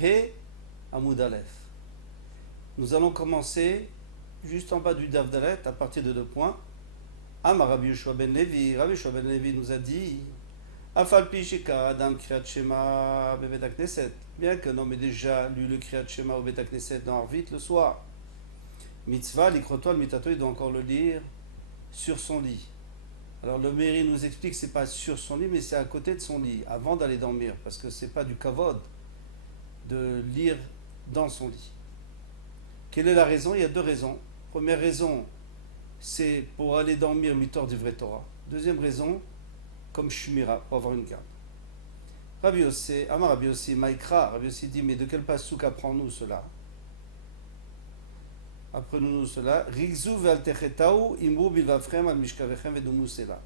He Amoud Aleph. Nous allons commencer juste en bas du Daf Dalet à partir de 2 points. Amar Rabbi Yoshua ben Levi. Rabbi Yoshua ben Levi nous a dit Afal pi sheka adam kriyat shema bevet hakneset. Bien qu'un homme ait déjà lu le kriyat shema au bet hakneset dans Arvit le soir. Mitzvah, l'ikrotoal mitato, il doit encore le lire sur son lit. Alors le Méri nous explique que c'est pas sur son lit, mais c'est à côté de son lit, avant d'aller dormir, parce que c'est pas du kavod de lire dans son lit. Quelle est la raison? Il y a 2 raisons. Première raison, c'est pour aller dormir mitor d'ivret Torah. Deuxième raison, comme shmira, pour avoir une garde. Rabbi Yossi, Amar Rabbi Yossi, Maïkra, Rabbi Yossi dit, mais de quel passouk apprend-nous cela? Apprenons-nous cela. Rigzu ve'al techetaou, imru bilvafrem al mishkavechem ve'dumu sela.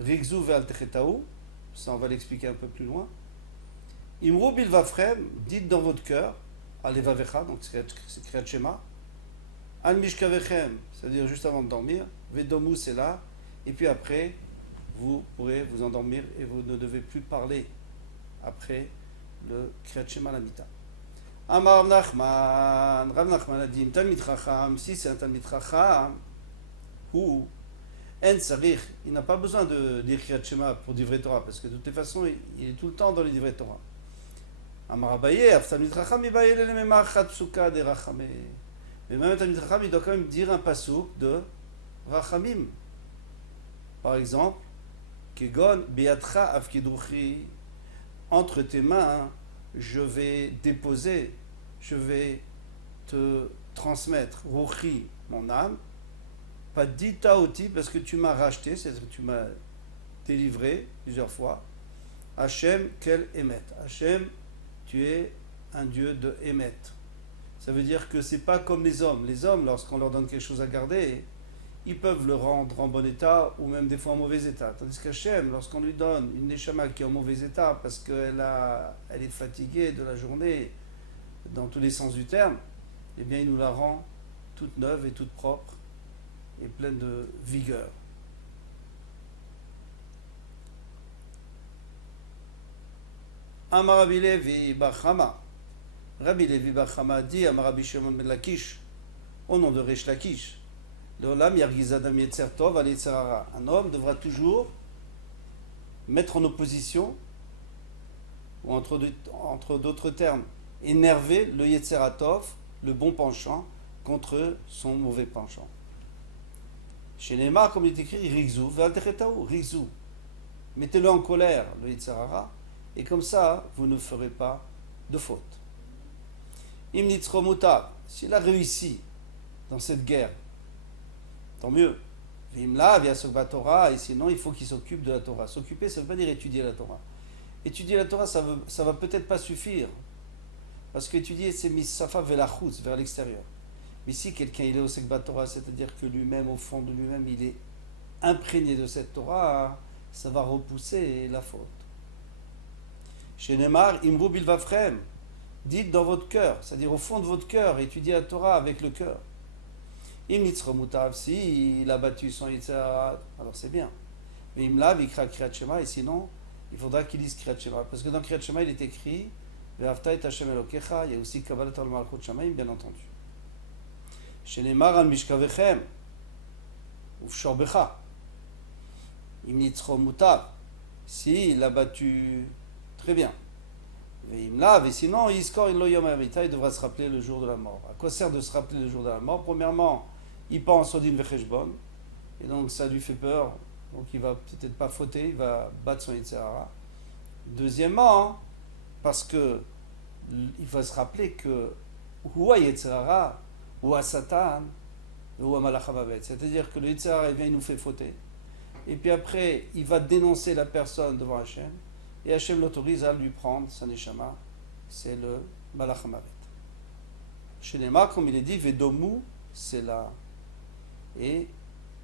Rigzu ve'al techetaou, ça on va l'expliquer un peu plus loin. Imru bilvafrem, dites dans votre cœur, al levavecha, donc c'est kriyat shema, al mishkavechem, c'est-à-dire juste avant de dormir, ve'dumu sela, et puis après, vous pourrez vous endormir et vous ne devez plus parler après le kriyat shema lamita. Amar Nachman, Rav Nachman a dit, Talmid Chacham, si c'est un Talmid Chacham, ou En Sarich, il n'a pas besoin de lire Kriyat Shema pour Divrei Torah, parce que de toute façon, il est tout le temps dans les Divrei Torah. Amar Abaye, Av Talmid Chacham, Ibaye le Memar Chat Psuka de Rachamé. Mais même un Talmid Chacham, il doit quand même dire un pasouk de Rachamim. Par exemple, Kegon, Beatra Avkidruchi, entre tes mains, je vais déposer, je vais te transmettre, Ruchi, mon âme, pas dita oti, parce que tu m'as racheté, c'est-à-dire que tu m'as délivré plusieurs fois. Hachem, quel Emet. Hachem, tu es un Dieu de Emet. Ça veut dire que c'est pas comme les hommes. Les hommes, lorsqu'on leur donne quelque chose à garder, ils peuvent le rendre en bon état ou même des fois en mauvais état. Tandis qu'Hachem, lorsqu'on lui donne une neshama qui est en mauvais état parce qu'elle est fatiguée de la journée dans tous les sens du terme, eh bien il nous la rend toute neuve et toute propre et pleine de vigueur. Amar Rabbi Levi bar Chama. Rabbi Levi bar Chama dit à Rabbi Shimon ben Lakish, au nom de Resh Lakish, un homme devra toujours mettre en opposition, ou entre d'autres termes, énerver le Yetzeratov, le bon penchant, contre son mauvais penchant. Chez Neymar, comme il est écrit, Rigzu, Rigzu. Mettez-le en colère, le Yetzerara, et comme ça, vous ne ferez pas de faute. Imnitzromuta, s'il a réussi dans cette guerre, tant mieux. Vimla, via Torah, et sinon il faut qu'il s'occupe de la Torah. S'occuper, ça ne veut pas dire étudier la Torah. Étudier la Torah, ça va peut-être pas suffire. Parce qu'étudier, c'est misafa velachutz, vers l'extérieur. Mais si quelqu'un il est au Sekbat Torah, c'est-à-dire que lui-même, au fond de lui-même, il est imprégné de cette Torah, ça va repousser la faute. Chez Neymar, imru bilvafrem, dites dans votre cœur, c'est-à-dire au fond de votre cœur, étudiez la Torah avec le cœur. Si il a battu son Yitzhak, alors c'est bien. Mais Imlav, il crie Kriyat Shema, et sinon, il faudra qu'il lise Kriyat Shema. Parce que dans Kriyat Shema, il est écrit Ve'afta et Hashem Elokecha, il y a aussi Kabbalat al Malchut Shamayim, bien entendu. Chez les Maran Mishkavechem, ou Shorbecha, Imnitzro Mutav, si il a battu, très bien. Imlav, et sinon, il score il devra se rappeler le jour de la mort. À quoi sert de se rappeler le jour de la mort? Premièrement, il pense au din vecheshbon, et donc ça lui fait peur, donc il va peut-être pas fauter, il va battre son Yitzhara. Deuxièmement, parce que il va se rappeler que Huwa Yitzhara, Huwa Satan, Huwa Malach HaMavet, c'est-à-dire que le Yitzhara, il nous fait fauter. Et puis après, il va dénoncer la personne devant Hachem, et Hachem l'autorise à lui prendre sa neshama, c'est le Malach HaMavet. Chez Neymar, comme il est dit, Vedomu, c'est là. Et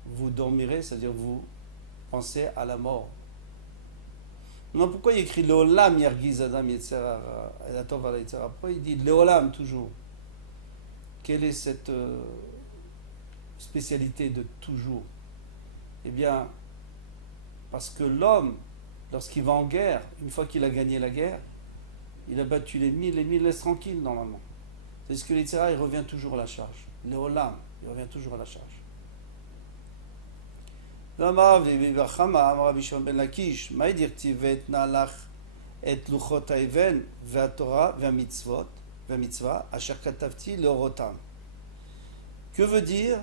vous dormirez, c'est-à-dire vous pensez à la mort. Non, pourquoi il écrit Leolam Yergiz Adam Yetzerara, pourquoi il dit Leolam toujours? Quelle est cette spécialité de toujours? Eh bien, parce que l'homme, lorsqu'il va en guerre, une fois qu'il a gagné la guerre, il a battu l'ennemi le laisse tranquille normalement. C'est ce que l'Yitzhara, il revient toujours à la charge. Le Olam, il revient toujours à la charge. ואמר בר חמא, אמר רבי שמעון בן לקיש, מה דכתיב ואתנה לך את לוחות האבן והתורה והמצווה אשר כתבתי לאורותם. Que veut dire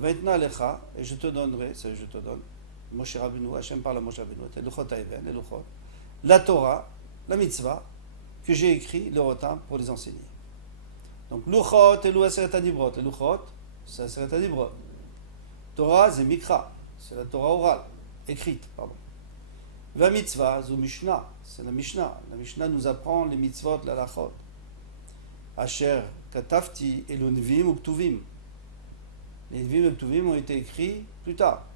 ואתנה לך, et je te donnerai, c'est je te donne, Moshe Rabbeinu, Hachem parle à Moshe Rabbeinu, et לוחות האבן, les לוחות, la Torah, la mitzvah, que j'ai écrit לאורותם pour les enseigner. Donc לוחות אלו עשרת הדיברות, les לוחות, c'est עשרת הדיברות. Torah, c'est mikra. C'est la Torah orale, écrite, pardon. Va mitzvah, zu Mishnah, c'est la Mishnah. La Mishnah nous apprend les mitzvot, la lachot. Asher katafti et le Nevim ou Ktuvim. Les Nevim et Ktuvim ont été écrits plus tard.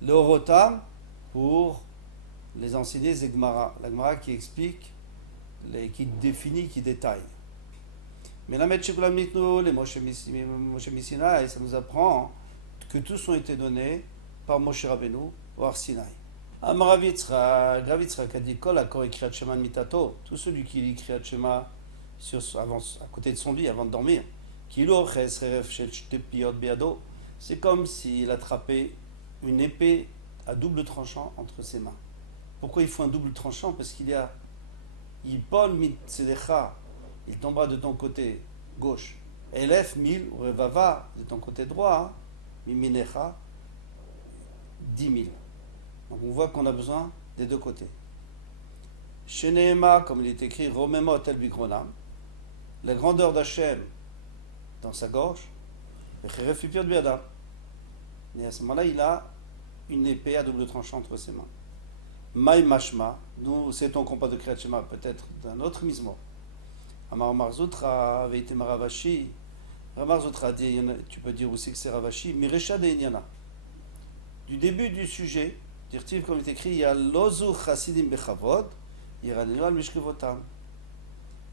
Le Orotam pour les enseigner, c'est Gemara. La Gemara qui explique, qui définit, qui détaille. Mais la Metchekulam Nitnu, les Moshe Missina, ça nous apprend que tous ont été donnés par Moshe Rabbeinu au Har Sinaï. Amar Rav Yitzchak a dit Kol hakor Kriyat Shema mitato, tout celui qui lit Kriyat Shema à côté de son lit avant de dormir, c'est comme s'il attrapait une épée à double tranchant entre ses mains. Pourquoi il faut un double tranchant? Parce qu'il y a Yipol mitzedecha, il tombera de ton côté gauche, Elef mil ou Revava de ton côté droit, Miminecha, 10 000. Donc on voit qu'on a besoin des deux côtés. Chez Nehema, comme il est écrit, Romemot el Bigronam, la grandeur d'Hachem dans sa gorge, et Cheref Pipiot Biadam. Et à ce moment-là, il a une épée à double tranchant entre ses mains. Maï Mashma, nous citons qu'on parle de Kriyat Shema, peut-être d'un autre mismo. Amar Marzoutra, Veitem Ravashi, Ramar dit, tu peux dire aussi que c'est Ravashi, Mirecha de Inyana. Du début du sujet, dire-t-il comme il est écrit, il y a Lozu Chasidim Bechavod, Yiranenu al Mishkevotam.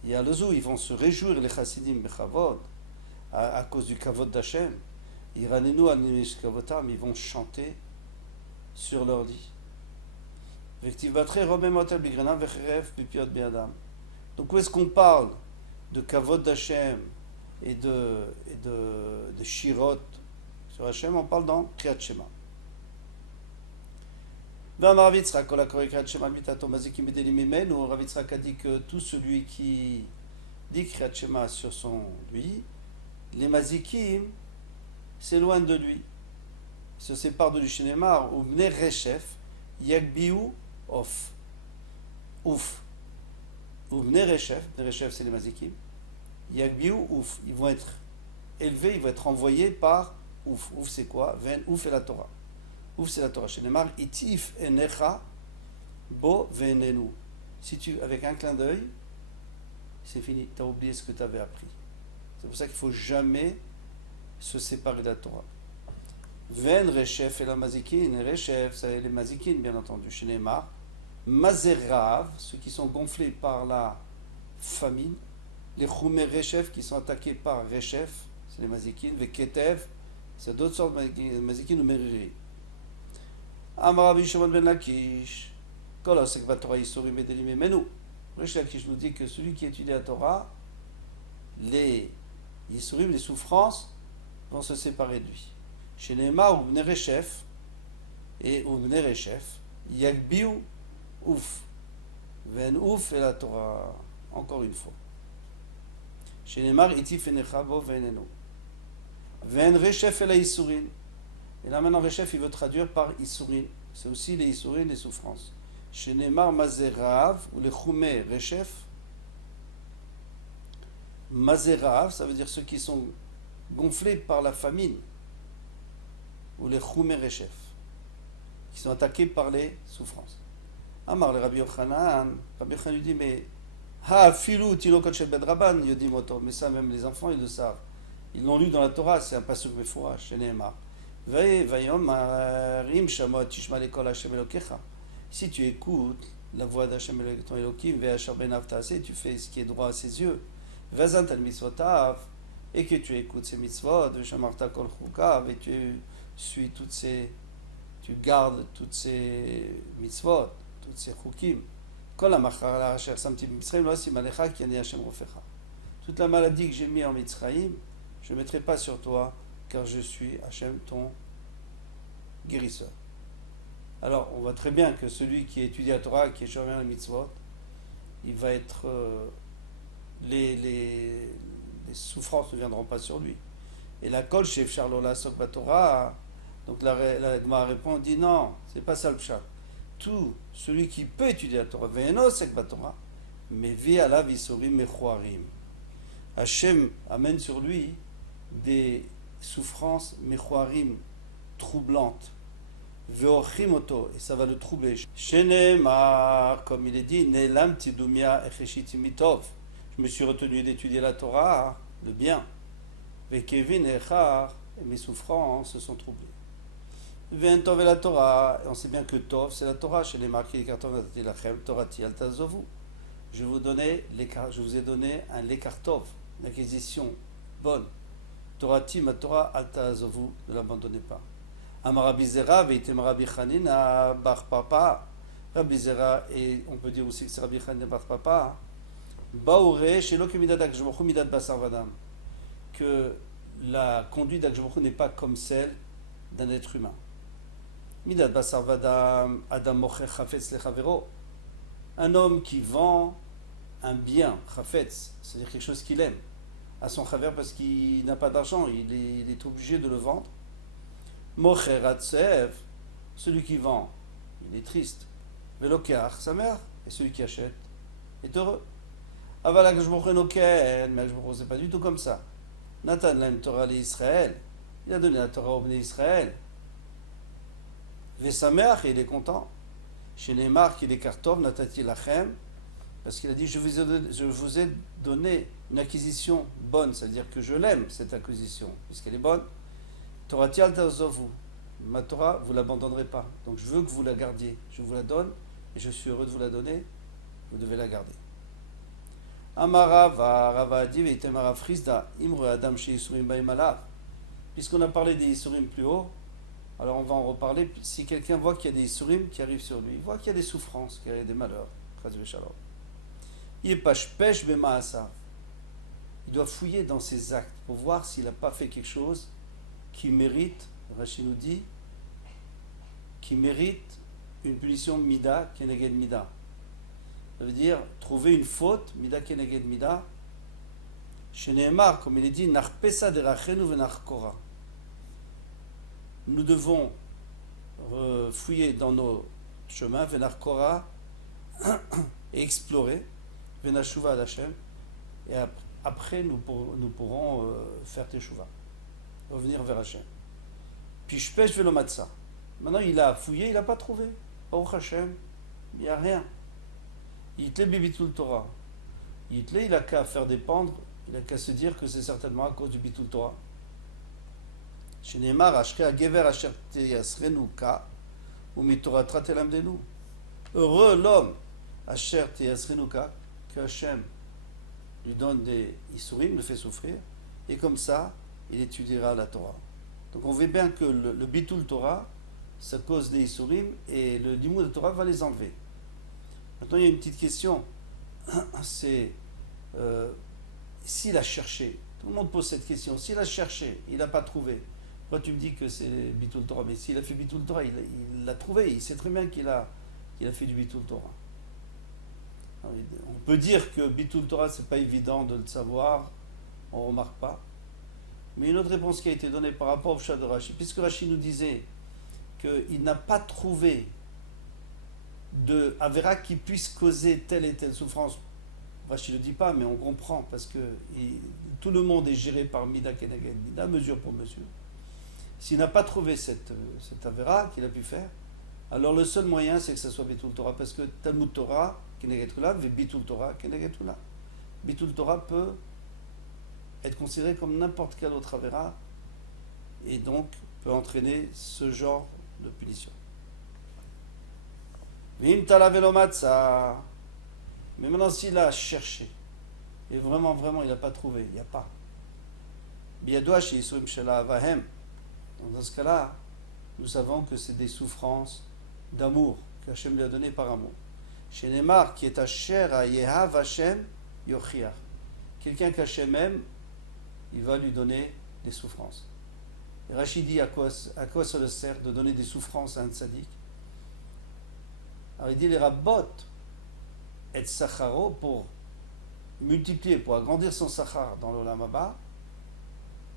Il y a Lozu, ils vont se réjouir les Chasidim Bechavod à cause du Kavod d'Hachem. Yiranenu al Mishkevotam, ils vont chanter sur leur lit. Donc où est-ce qu'on parle de Kavod d'Hachem et de Shirot sur Hachem? On parle dans Kriyat Shema. Rav Yitzchak a dit que tout celui qui dit Kriyat Shema sur son lui, les mazikim s'éloignent de lui, se séparent de lui. Chez Neymar, ou Bnei Reshef, Yagbiu Of, Ouf. Ou Bnei Reshef c'est les mazikim, Yagbiu Ouf, ils vont être élevés, ils vont être envoyés par Ouf. Ouf c'est quoi? Ven Ouf et la Torah. Ouf c'est la Torah. Chez Neymar, Itif Enecha Bo Venenu. Si tu, avec un clin d'œil, c'est fini, tu as oublié ce que tu avais appris. C'est pour ça qu'il ne faut jamais se séparer de la Torah. Ven Reshef et la Mazikin. Reshef, c'est les Mazikin, bien entendu. Chez Neymar, Mazerav, ceux qui sont gonflés par la famine. Les Choumer Reshef qui sont attaqués par Reshef, c'est les Mazikin. Veketev, c'est d'autres sortes de Mazikin ou Meriri. Amar Rabbi Shimon ben Lakish, Kol Osek Torah Yisurim Edelim Emenu. Rish Lakish nous dit que celui qui étudie la Torah, les Yisurim, les souffrances, vont se séparer de lui. Chez Neymar, ou Bnei Reshef, et ou Bnei Reshef, Yagbiu Ouf. Ven Ouf et la Torah, encore une fois. Chez Neymar, Itif Enecha Bo Venenu. Ven Reshef et la Yisurim. Et là maintenant, Reshef, il veut traduire par Isurin. C'est aussi les Isurin, les souffrances. Chez Neymar Mazerav, ou les Choumé Reshef. Mazerav, ça veut dire ceux qui sont gonflés par la famine. Ou les Choumé Reshef, qui sont attaqués par les souffrances. Amar le Rabbi Yochanan lui dit, mais Ha Filou Tilokot Shel Ben Rabban, Yodimoto. Mais ça, même les enfants, ils le savent. Ils l'ont lu dans la Torah, c'est un pasuk mefourash, chez Neymar. Si tu écoutes la voix d'Hachem ton Elohim, tu fais ce qui est droit à ses yeux, et que tu écoutes ses mitzvot, et tu suis tu gardes toutes ces mitzvot, toutes ces chukim, Toute la maladie que j'ai mis en Mitzrayim, je ne mettrai pas sur toi, car je suis Hachem, ton guérisseur. Alors, on voit très bien que celui qui étudie la Torah, qui est Shomer la Mitzvot, il va être... les souffrances ne viendront pas sur lui. Et la Kol Shev Charlola Sok Torah, donc la Gemara répond, dit non, c'est pas ça le pshat. Tout celui qui peut étudier la Torah, Ve'eno Sek Torah, mais vi alav Isurim Mechoarim. Hachem amène sur lui des souffrances Mechoarim troublantes. Ve'ochim oto, et ça va le troubler. Shenemar, comme il est dit, Nelam Tidumia Echeshit Mitov. Je me suis retenu d'étudier la Torah, le bien. Ve'kevin Echar, et mes souffrances se sont troublées. Ve'en Tov et la Torah, et on sait bien que Tov, c'est la Torah. Chez les marqués les cartons Lachem, Torati al Tazovu. Je vous ai donné un Lekartov, une acquisition bonne. Torati, ma Torah, al Tazovu, ne l'abandonnez pas. Amarabi Zera, Veitem Rabbi Chanina, Bar Papa. Rabbi Zera, et on peut dire aussi que c'est Rabbi Chanina Bar Papa. Baoure, chez l'Okemidat Akjmochou, Midat Basar Vadam. Que la conduite d'Akjmochou n'est pas comme celle d'un être humain. Midat Basar Vadam, Adam Mocher Chafetz Lechavero. Un homme qui vend un bien, Chafetz, c'est-à-dire quelque chose qu'il aime, à son chaver parce qu'il n'a pas d'argent, il est obligé de le vendre. Mocher Atsev, celui qui vend, il est triste. Velokar, sa mère, et celui qui achète est heureux. Aval Akjmochou Noken, mais Akjmochou c'est pas du tout comme ça. Nathan Laim Torah l'Israël, il a donné la Torah au Bnei Israël. Vesamer, il est content. Chez Neymar, qui est Kartov, Natati Lachem, parce qu'il a dit je vous ai donné une acquisition bonne, c'est-à-dire que je l'aime, cette acquisition, puisqu'elle est bonne. Torati al Tazovu, ma Torah, vous ne l'abandonnerez pas. Donc je veux que vous la gardiez. Je vous la donne, et je suis heureux de vous la donner, vous devez la garder. Amarava, Ravadi, Veitemara Frisda, Imre Adam chez Isurim Baimalav. Puisqu'on a parlé des Isurim plus haut, alors on va en reparler. Si quelqu'un voit qu'il y a des Isurim qui arrivent sur lui, il voit qu'il y a des souffrances, qu'il y a des malheurs, il doit fouiller dans ses actes pour voir s'il n'a pas fait quelque chose qui mérite, Rachid nous dit, qui mérite une punition Mida, Keneged Mida. Ça veut dire trouver une faute, Mida Keneged Mida. Chez Nehemar, comme il est dit, Nachpesa derachenu venachkora. Nous devons fouiller dans nos chemins, venachkora, et explorer, venashuva al Hashem, et après nous pourrons faire teshuva, revenir vers Hashem. Puis je pêche velomatsa. Maintenant il a fouillé, il n'a pas trouvé. Baruch Hashem, il n'y a rien. Yitle bibitul Torah. Yitle, il n'a qu'à faire dépendre, il n'a qu'à se dire que c'est certainement à cause du bitul Torah. Chez Neymar, Ashke Gever Asher Teyasrenu Ka, ou Mitorah Tratelam Denu. Heureux l'homme, Asher Teyasrenu Ka, que Hashem lui donne des Isurim, le fait souffrir, et comme ça, il étudiera la Torah. Donc on voit bien que le bitul Torah, ça cause des Isurim, et le limud de Torah va les enlever. Maintenant, il y a une petite question. C'est s'il a cherché, tout le monde pose cette question, s'il a cherché, il n'a pas trouvé, pourquoi tu me dis que c'est bitul Torah? Mais s'il a fait bitul Torah, il l'a trouvé, il sait très bien qu'il a fait du bitul Torah. Alors, on peut dire que bitul Torah, c'est pas évident de le savoir, on ne remarque pas. Mais une autre réponse qui a été donnée par rapport au chat de Rashi, puisque Rashi nous disait qu'il n'a pas trouvé de Avera qui puisse causer telle et telle souffrance. Rashi ne le dit pas, mais on comprend, parce que tout le monde est géré par Mida Keneged Mida, mesure pour mesure. S'il n'a pas trouvé cette Avera qu'il a pu faire, alors le seul moyen, c'est que ce soit Bitul Torah, parce que Talmud Torah, Keneged Kula, Bitul Torah, Keneged Kula. Bitul Torah peut être considéré comme n'importe quelle autre Avera, et donc peut entraîner ce genre de punition. Mais maintenant, s'il a cherché, et vraiment, il n'a pas trouvé, il n'y a pas. Dans ce cas-là, nous savons que c'est des souffrances d'amour, qu'Hachem lui a donné par amour. Chez Neymar, qui est Asher à Yehav Hashem Yochiach. Quelqu'un qu'Hachem aime, il va lui donner des souffrances. Et Rachid dit à quoi ça sert de donner des souffrances à un tzaddik. Alors il dit les rabbot et sacharo pour multiplier, pour agrandir son sachar dans l'olam haba,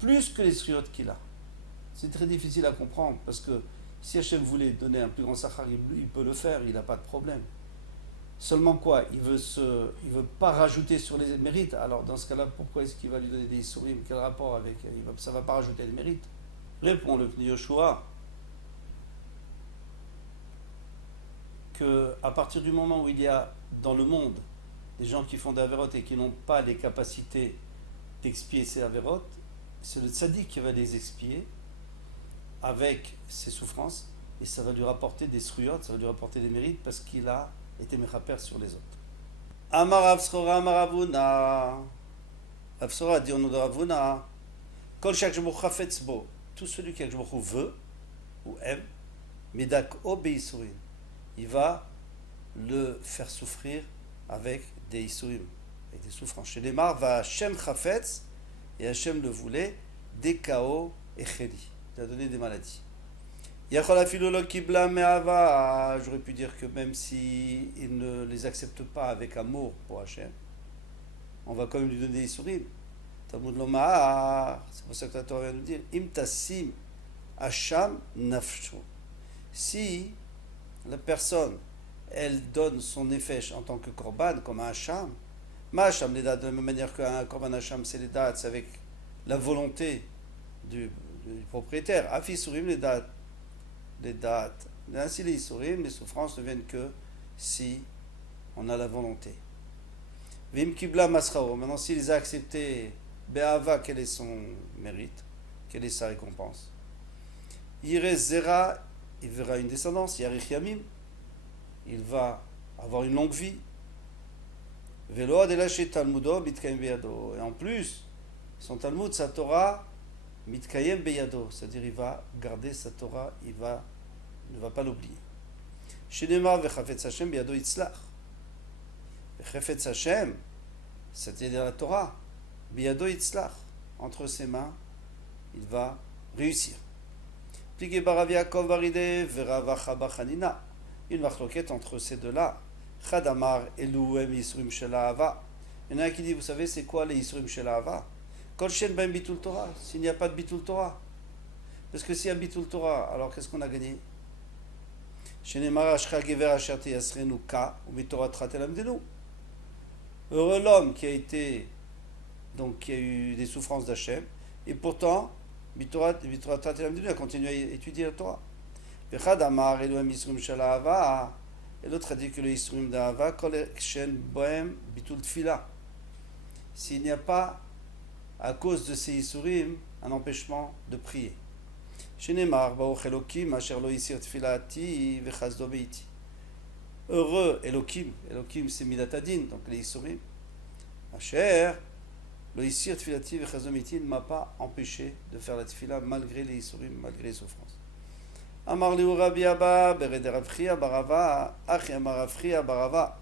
plus que les sriot qu'il a. C'est très difficile à comprendre parce que si Hachem voulait donner un plus grand sachar, il peut le faire, il n'a pas de problème. Seulement quoi? Il veut pas rajouter sur les mérites. Alors dans ce cas-là, pourquoi est-ce qu'il va lui donner des isurim? Quel rapport avec ça va pas rajouter des mérites? Répond le Pni Yoshua que à partir du moment où il y a dans le monde des gens qui font des avérotes et qui n'ont pas les capacités d'expier ces avérotes, c'est le tzaddik qui va les expier avec ses souffrances et ça va lui rapporter des sruyot, ça va lui rapporter des mérites parce qu'il a été mechaper sur les autres. Amar Avsora Amar Avuna. Avsora dit au nom de Avuna, Kol Shak Jebou Chafetz Bo, tout celui qui veut ou aime, Medak O Beisurim, il va le faire souffrir avec des Isurim, avec des souffrances. Chez les Mar, va Hashem Chafetz, et Hashem le voulait, des Kao et Cheli. Il a donné des maladies. J'aurais pu dire que même si il ne les accepte pas avec amour pour Hachem, on va quand même lui donner des sourires. Talmud Lomar, c'est pour ça que la Torah vient nous dire Im tassim Hacham nafsho. Si la personne, elle donne son nefesh en tant que korban, comme un Hacham, ma Hacham les dates de la même manière qu'un korban Hacham, c'est les dates, c'est avec la volonté du propriétaire. Afisurim les dates. Ainsi les isurim, les souffrances ne viennent que si on a la volonté. Vim kibla masrao. Maintenant, s'il les a acceptés, be'ava, quel est son mérite, quelle est sa récompense? Yire zera, il verra une descendance. Yarich yamim, il va avoir une longue vie. Velo adelaché talmudo mitkayem beyado. Et en plus, son talmud, sa Torah, mitkayem beyado, c'est-à-dire il va garder sa Torah, il ne va pas l'oublier. Shenema vechafetz Hashem beyado itzlach. Vechafetz Hashem, c'est-à-dire la Torah, beyado itzlach, entre ses mains, il va réussir. Pligue barav Yaakov baride verava chaba chanina. Une marloquette entre ces deux-là. Chadamar elouem yisurim shel ahava. Il y en a un qui dit, vous savez, c'est quoi les yisurim shel ahava? Kol shen ben bitul Torah, s'il n'y a pas de bitul Torah. Parce que s'il y a bitul Torah, alors qu'est-ce qu'on a gagné? Heureux l'homme qui a été, donc qui a eu des souffrances d'Hachem, et pourtant, il a continué à étudier la Torah. Et l'autre a dit que le Yisrum d'Ahava, s'il n'y a pas, à cause de ces Yisurim, un empêchement de prier. Heureux Elohim, Elohim c'est Midatadin, donc les Yisurim. Asher, le Yisir Tfilati vechazdo beiti ne m'a pas empêché de faire la Tfila malgré les Yisurim, malgré les souffrances. Amar liu Rabbi Abba, bered Rav Chia barava, achi amar Rav Chia barava.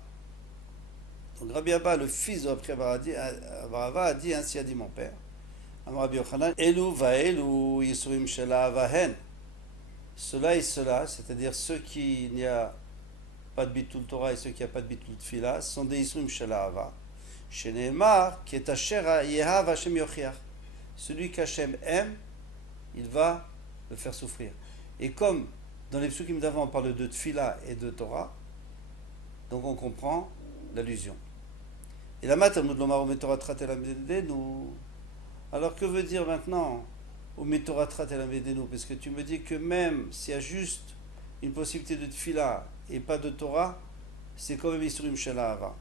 Donc Rabbi Abba, le fils de Rav Chia barava, a dit ainsi a dit mon père. Amar Rabbi Yochanan, elu va elu yisurim shela vahen. Cela et cela, c'est-à-dire ceux qui n'y a pas de bitul Torah et ceux qui n'ont pas de bitul Tfila, sont des yisurim shela ava. Chez Nehemar, qui est Asher Yehav Hashem Yochiach. Celui qu'Hachem aime, il va le faire souffrir. Et comme dans les psukim d'avant on parle de Tfila et de Torah, donc on comprend l'allusion. Et la matamud lomar o Torah trat el amedenu. Alors que veut dire maintenant o Torah trat el amedenu? Parce que tu me dis que même s'il y a juste une possibilité de Tfila et pas de Torah, c'est quand même Yisurim shel ahava.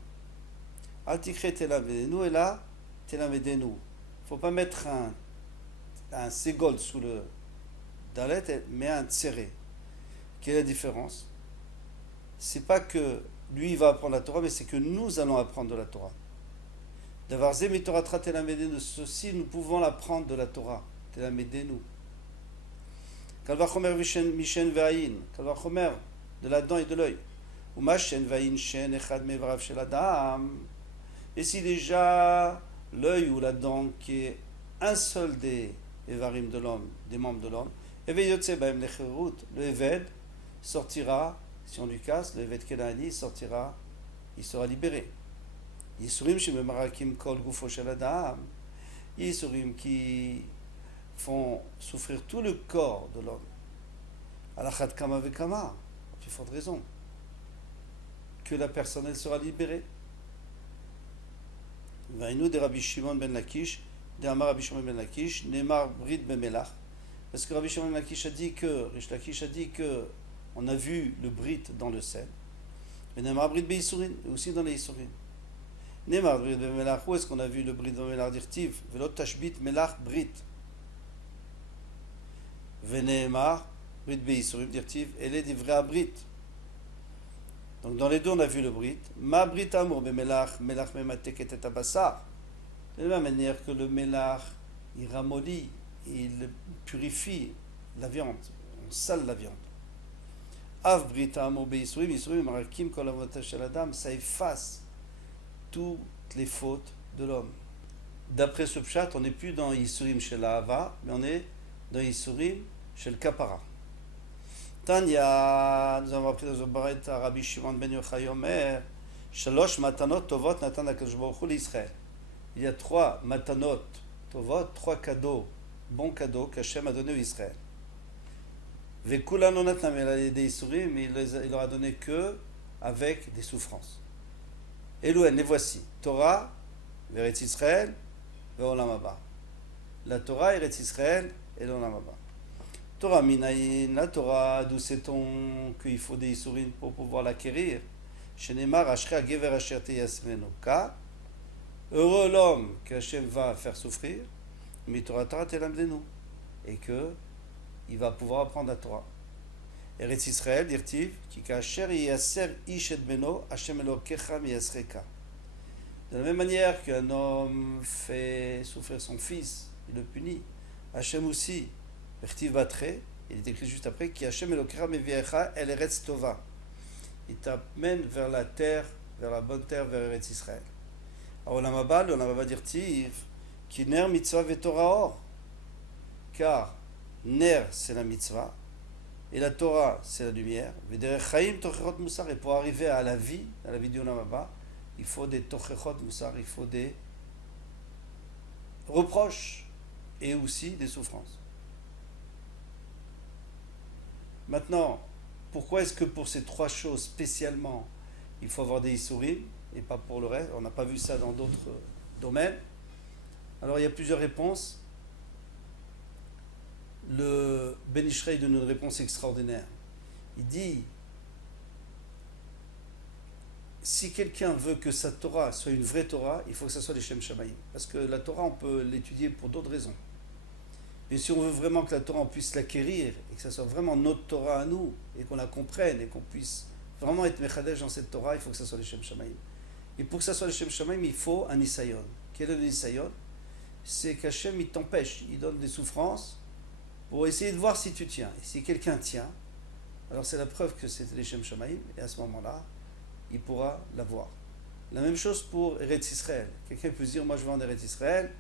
Al tikre tel amedenu et là tel amedenu. Il ne faut pas mettre un ségol sous le dalet, mais un tséré. Quelle est la différence? C'est pas que lui il va apprendre la Torah, mais c'est que nous allons apprendre de la Torah. D'avoir zé Torah tra telamedenu, ceci nous pouvons l'apprendre de la Torah. Telamedenu. Kalvachomer mishen ve'ayin, kalvachomer de la dent et de l'œil. Umashen vaïn shen echad mevrav shel adam. Et si déjà l'œil ou la dent qui est un seul des évarim de l'homme, des membres de l'homme, le Eved sortira, si on lui casse, le Eved Kenani sortira, il sera libéré. Yisurim shememarakim kol gufo shel adam, Yisurim qui font souffrir tout le corps de l'homme. Alachat kama vekama, tu forte raison, que la personne elle sera libérée. Vainu de Rabbi Shimon ben Lakish, de Amar Rabbi Shimon ben Lakish, Neymar Brit ben Melach. Parce que Rabbi Shimon ben Lakish a dit que, Rish Lakish a dit que on a vu le Brit dans le sel. Mais Neymar Brit ben Yisurin, aussi dans les Yisurin. Neymar Brit ben Melach, où est-ce qu'on a vu le Brit ben Melach d'Irtiv? Velot Tashbit Melach Brit. Veneymar Brit ben Yisurin d'Irtiv, elle est des vrais Brit. Donc dans les deux on a vu le Brit. Ma Brit amour be Melach, Melach mematek et tabassar. De la même manière que le Melach, il ramollit, il purifie la viande, on sale la viande. Av Brit amour be Yisurim, Yisurim marakim kol avotav shel adam, ça efface toutes les fautes de l'homme. D'après ce pshat, on n'est plus dans Yisurim shel Ahava, mais on est dans Yisurim shel Kapara. Tanya, nous avons appris dans le Baret à Rabbi Shimon ben Yochai Omer, Shalosh matanot tovot natan HaKadosh Baruch Hu l'Israël. Il y a 3 matanot tovot, 3 cadeaux, bons cadeaux qu'Hachem a donnés aux Israël. Vekulano natan melade Yisurim, mais il leur a donné que avec des souffrances. Elouen, les voici. Torah, Eretz Israël, Ve'olam haba. La Torah, Eretz Israël et l'Olam haba. Torah minayin, la Torah, d'où sait-on qu'il faut des Yisurim pour pouvoir l'acquérir? Shenemar ashra gever asher teyasrenu ka. Heureux l'homme que Hachem va faire souffrir, mais Torah Torah telamdenu, et que il va pouvoir apprendre la Torah. Eretz Israël, dirtiv, ki kasher yaser ish et beno, Hachem elokecha miyasreka. De la même manière qu'un homme fait souffrir son fils, il le punit, Hachem aussi. Il est écrit juste après qui Hachem Elokecha meviecha el eretz tova. Il t'amène vers la terre, vers la bonne terre, vers Eretz Israël. Olam haba, l'Olam haba dirtiv, ki ner mitzvah veTorah or. Car ner c'est la mitzvah et la Torah c'est la lumière. Vederech chaim tochechot musar, et pour arriver à la vie du Olam haba, il faut des tochechot musar, il faut des reproches et aussi des souffrances. Maintenant, pourquoi est-ce que pour ces 3 choses spécialement, il faut avoir des Yisurim et pas pour le reste? On n'a pas vu ça dans d'autres domaines. Alors il y a plusieurs réponses. Le Ben Ishrei donne une réponse extraordinaire. Il dit, si quelqu'un veut que sa Torah soit une vraie Torah, il faut que ça soit les Shem Shamayim. Parce que la Torah, on peut l'étudier pour d'autres raisons. Mais si on veut vraiment que la Torah, on puisse l'acquérir, et que ça soit vraiment notre Torah à nous, et qu'on la comprenne, et qu'on puisse vraiment être Mechadesh dans cette Torah, il faut que ça soit les Shem Shamayim. Et pour que ça soit les Shem Shamayim, il faut un Nisayon. Quel est le Nisayon? C'est qu'Hachem, il t'empêche, il donne des souffrances pour essayer de voir si tu tiens. Et si quelqu'un tient, alors c'est la preuve que c'est les Shem Shamayim, et à ce moment-là, il pourra l'avoir. La même chose pour Eretz Israël. Quelqu'un peut se dire, moi je vais en Eretz Israël,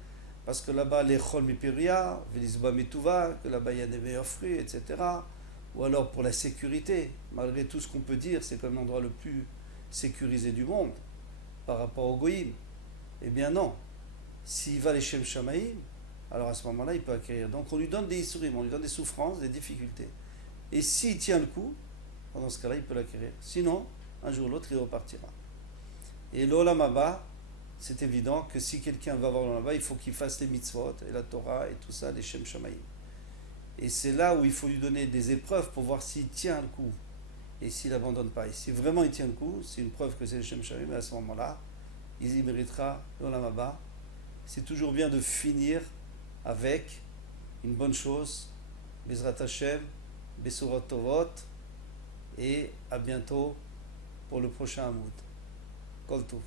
parce que là-bas, les chol mipiria, velisba mituva, que là-bas il y a des meilleurs fruits, etc. Ou alors pour la sécurité, malgré tout ce qu'on peut dire, c'est comme l'endroit le plus sécurisé du monde par rapport au goïm. Eh bien non, s'il va les Shem Shamayim, alors à ce moment-là, il peut acquérir. Donc on lui donne des Yisurim, on lui donne des souffrances, des difficultés. Et s'il tient le coup, dans ce cas-là, il peut l'acquérir. Sinon, un jour ou l'autre, il repartira. Et l'Olam haba, c'est évident que si quelqu'un va voir l'Olam haba, il faut qu'il fasse les mitzvot, et la Torah, et tout ça, les Shem Shamayim. Et c'est là où il faut lui donner des épreuves pour voir s'il tient le coup, et s'il n'abandonne pas. Et si vraiment il tient le coup, c'est une preuve que c'est les Shem Shamayim, et à ce moment-là, il y méritera l'Olam haba. C'est toujours bien de finir avec une bonne chose, Bezrat Hashem, Besurot Tovot, et à bientôt pour le prochain Hamoud. Kol Tov.